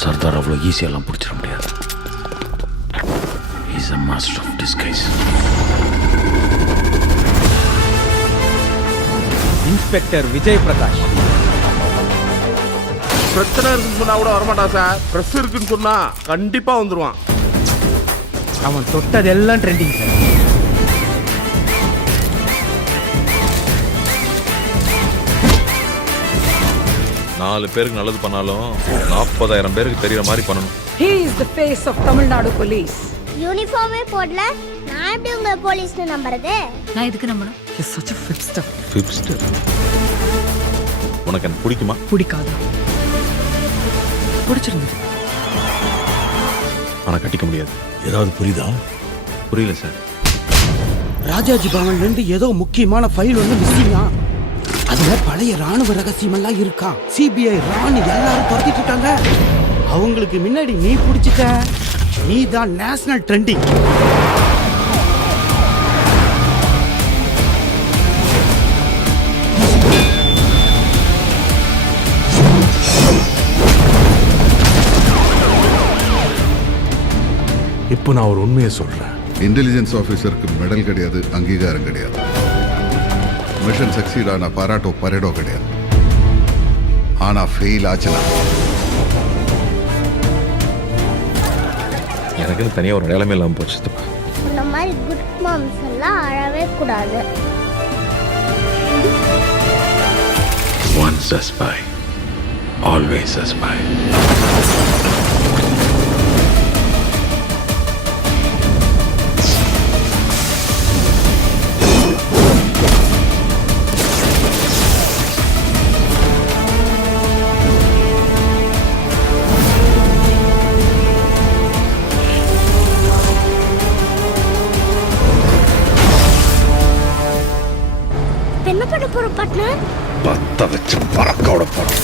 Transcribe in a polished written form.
சர்தார் அவ்வளோ ஈஸியெல்லாம் பிடிச்சிட முடியாது. Is a master of disguise. Inspector Vijay Prakash. பிரச்சனை இருக்குன்னு சொன்னா கூட வரமாட்டான் சார். ப்ரெஸ் இருக்குன்னு சொன்னா கண்டிப்பா வந்துருவான். அவன் தொட்டதெல்லாம் ட்ரெண்டிங் சார். நாலு பேருக்கு நல்லது பண்ணாலும் 40,000 பேருக்கு தெரியற மாதிரி பண்ணணும். He is the face of Tamil Nadu police. யூனிஃபார்மே போடல, நான் எப்படி உங்க போலீஸ்னு நம்புறது? நான் எதுக்கு நம்பணும்? He's such a fipster. ஃபிப்ஸ்டர். உனக்கு எனக்கு பிடிக்குமா? பிடிக்காது. பிடிச்சிருந்தது. ஆனா கட்டிக்க முடியாது. ஏதாவது புரியுதா? புரியல சார். ராஜாஜி பவன்ல இருந்து ஏதோ முக்கியமான ஃபைல் ஒன்று மிஸ்ஸிங்கா. அதுல பழைய ராணுவ ரகசியம் எல்லாம் இருக்கான். சிபிஐ ராணி எல்லாரும் துரத்திட்டு இருக்காங்க. அவங்களுக்கு முன்னாடி நீ பிடிச்சிட்ட. நீ தான் நேஷனல் ட்ரெண்டிங். இப்போ நான் ஒரு உண்மையை சொல்றேன். இன்டெலிஜென்ஸ் ஆஃபீஸருக்கு மெடல் கிடையாது, அங்கீகாரம் கிடையாது. மிஷன் சக்சீட் ஆனா பாராட்டோ பரேடோ கிடையாது. ஆனா ஃபெயில் ஆச்சுனா எனக்குன்னு தனியாக ஒரு நிலைமை இல்லாமல் போச்சு. இந்த மாதிரி குட் மாம்ஸ் எல்லாம் அழவே கூடாது. Once a spy, always a spy. என்ன பண்ண போற பார்ட்னர்? பத்த வச்சு பறக்க விட போறோம்.